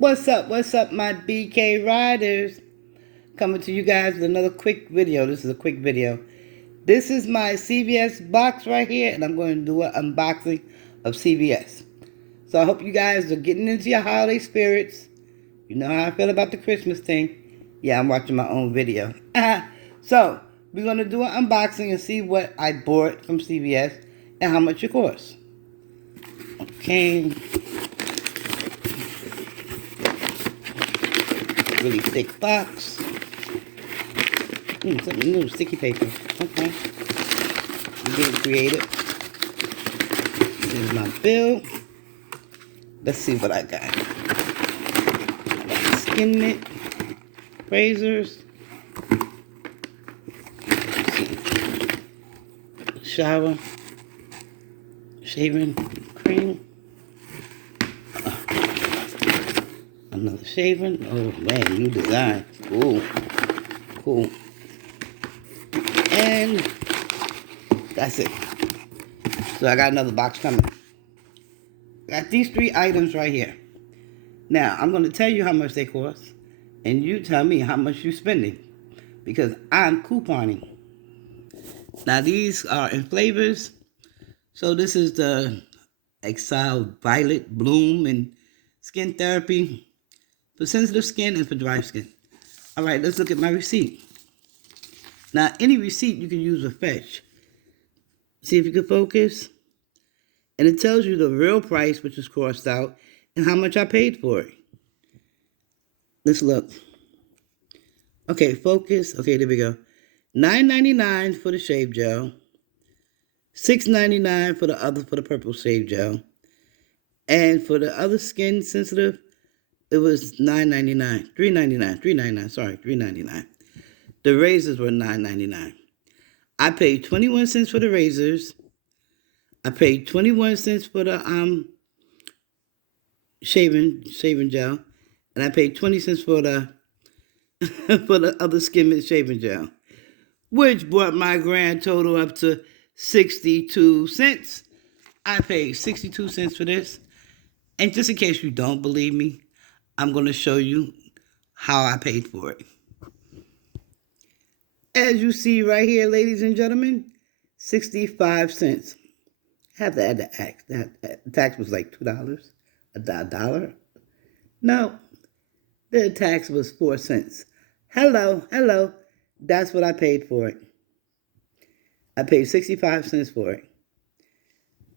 What's up, my BK Riders? Coming to you guys with another quick video. This is a quick video. This is my CVS box right here, and I'm going to do an unboxing of CVS. So I hope you guys are getting into your holiday spirits. You know how I feel about the Christmas thing. Yeah, I'm watching my own video. So we're going to do an unboxing and see what I bought from CVS and how much it costs. Okay. Really thick box. Something new, sticky paper. Okay. We're getting creative. Here's my bill. Let's see what I got. I got skin mitt, razors, shower, shaving cream, another shaving. Oh man, new design. Cool. Cool. And that's it. So I got another box coming. Got these 3 items right here. Now, I'm going to tell you how much they cost, and you tell me how much you're spending, because I'm couponing. Now, these are in flavors. So this is the Exile Violet Bloom and Skin Therapy for sensitive skin and for dry skin. All right, let's look at my receipt. Now, any receipt you can use with Fetch. See if you can focus. And it tells you the real price, which is crossed out, and how much I paid for it. Let's look. Okay, focus. Okay, there we go. $9.99 for the shave gel. $6.99 for the purple shave gel. And for the other skin sensitive, it was $9.99. $3.99. Sorry, $3.99. The razors were $9.99. I paid 21 cents for the razors. I paid 21 cents for the shaving gel, and I paid 20 cents for the for the other skin mint shaving gel, which brought my grand total up to 62 cents. I paid 62 cents for this. And just in case you don't believe me, I'm going to show you how I paid for it. As you see right here, ladies and gentlemen, 65 cents. I have to add the tax. The tax was like $2. A dollar? No, the tax was 4 cents. Hello. That's what I paid for it. I paid 65 cents for it.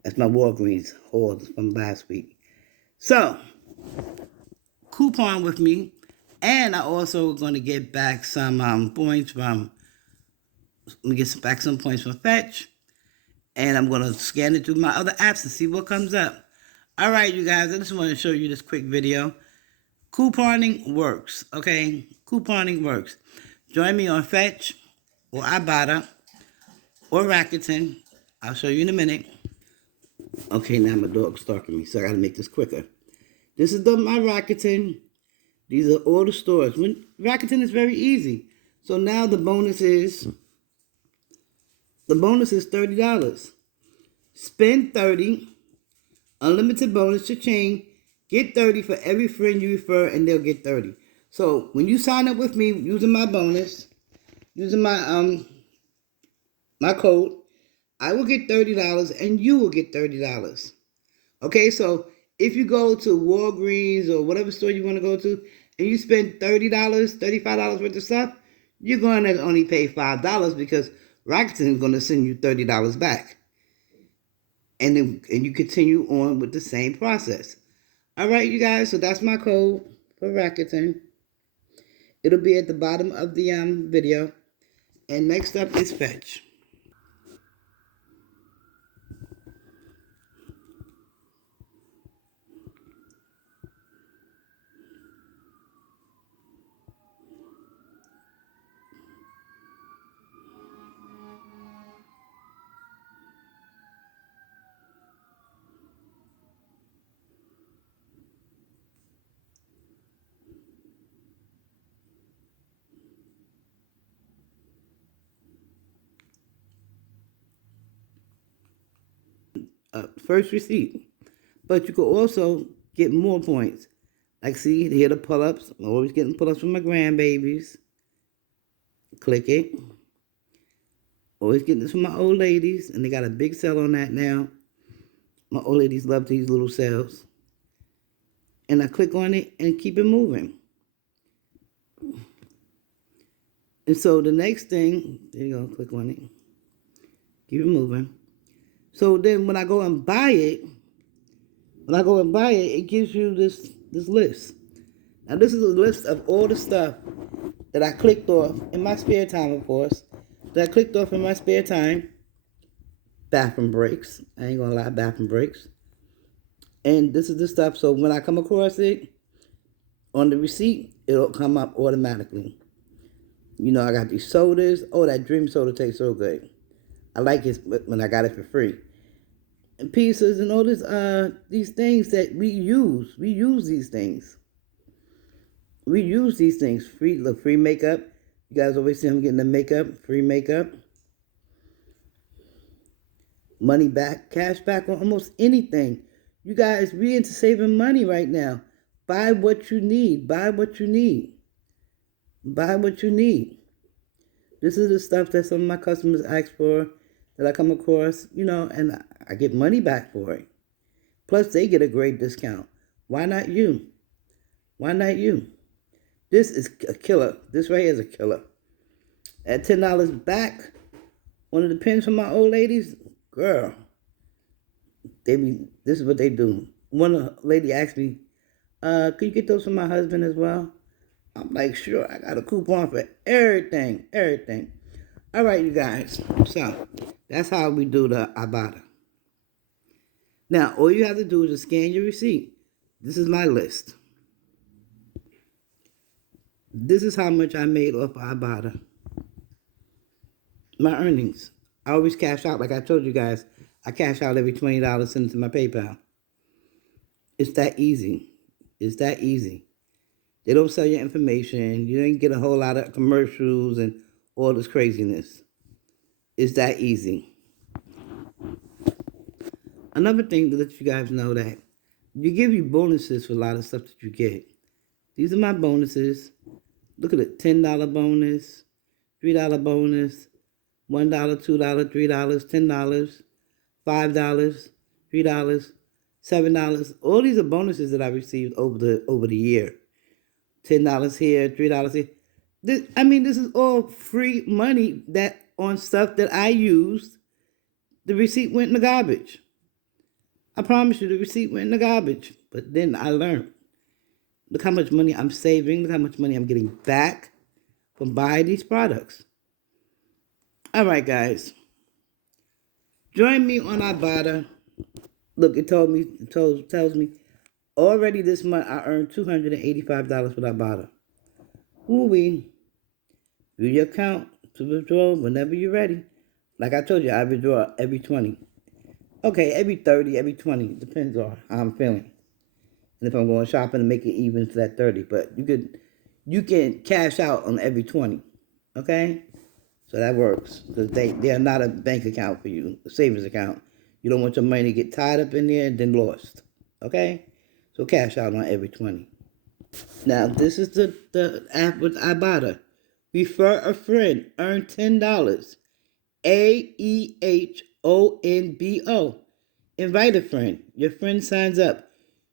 That's my Walgreens haul from last week. So, coupon with me, and I also going to get back some points from. Let me get back some points from Fetch, and I'm going to scan it through my other apps and see what comes up. All right, you guys, I just want to show you this quick video. Couponing works, okay? Couponing works. Join me on Fetch or Ibotta or Rakuten. I'll show you in a minute. Okay, now my dog's stalking me, so I got to make this quicker. This is my Rakuten. These are all the stores. Rakuten is very easy. So now the bonus is $30. Spend $30. Unlimited bonus to chain. Get $30 for every friend you refer, and they'll get $30. So when you sign up with me using my bonus, using my my code, I will get $30 and you will get $30. Okay, so if you go to Walgreens or whatever store you want to go to, and you spend $30, $35 worth of stuff, you're going to only pay $5 because Rakuten is going to send you $30 back. And you continue on with the same process. All right, you guys, so that's my code for Rakuten. It'll be at the bottom of the video. And next up is Fetch. First receipt. But you could also get more points Like, see, here the pull-ups. I'm always getting pull-ups from my grandbabies. Click it. Always getting this from my old ladies, and they got a big sale on that now. My old ladies love these little sales. And I click on it and keep it moving. And so the next thing, there you go, click on it. Keep it moving. So then when I go and buy it, it gives you this list. Now this is a list of all the stuff that I clicked off in my spare time, of course. That I clicked off in my spare time. Bathroom breaks. I ain't gonna lie, bathroom breaks. And this is the stuff, so when I come across it on the receipt, it'll come up automatically. You know, I got these sodas. Oh, that Dream soda tastes so good. I like it when I got it for free. And pizzas and all this, these things that we use. We use these things. We use these things. Free makeup. You guys always see them getting the makeup, free makeup. Money back, cash back on almost anything. You guys, we into saving money right now. Buy what you need. Buy what you need. Buy what you need. This is the stuff that some of my customers ask for, that I come across, you know, and I get money back for it. Plus, they get a great discount. Why not you? Why not you? This is a killer. This right here is a killer. At $10 back, one of the pins from my old ladies, girl, this is what they do. One lady asked me, could you get those for my husband as well? I'm like, sure, I got a coupon for everything. All right, you guys. So, that's how we do the Ibotta. Now, all you have to do is just scan your receipt. This is my list. This is how much I made off Ibotta. My earnings. I always cash out, like I told you guys. I cash out every $20, send it to my PayPal. It's that easy. It's that easy. They don't sell your information. You don't get a whole lot of commercials and all this craziness. It's that easy. Another thing to let you guys know that you give you bonuses for a lot of stuff that you get. These are my bonuses. Look at it. $10 bonus, $3 bonus, $1, $2, $3, $10, $5, $3, $7. All these are bonuses that I received over the year. $10 here, $3 here. This is all free money that on stuff that I used. The receipt went in the garbage. I promise you, the receipt went in the garbage. But then I learned. Look how much money I'm saving. Look how much money I'm getting back from buying these products. All right, guys. Join me on Ibotta. Look, it tells me already this month I earned $285 with Ibotta. Ooh-wee. Do your account to withdraw whenever you're ready. Like I told you, I withdraw every 20. Okay, every 30, every 20. Depends on how I'm feeling. And if I'm going shopping to make it even to that 30. But you can cash out on every 20. Okay? So that works. Because they are not a bank account for you, a savings account. You don't want your money to get tied up in there and then lost. Okay? So cash out on every 20. Now, this is the app with Ibotta. Refer a friend. Earn $10. AEHONBO. Invite a friend. Your friend signs up.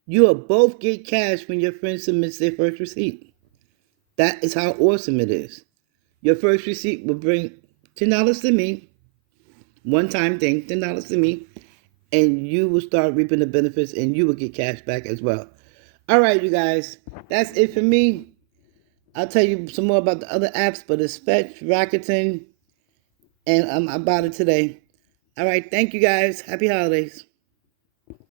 You will both get cash when your friend submits their first receipt. That is how awesome it is. Your first receipt will bring $10 to me. One-time thing, $10 to me. And you will start reaping the benefits and you will get cash back as well. All right, you guys. That's it for me. I'll tell you some more about the other apps, but it's Fetch, Rakuten, and Ibotta today. All right, thank you guys. Happy holidays.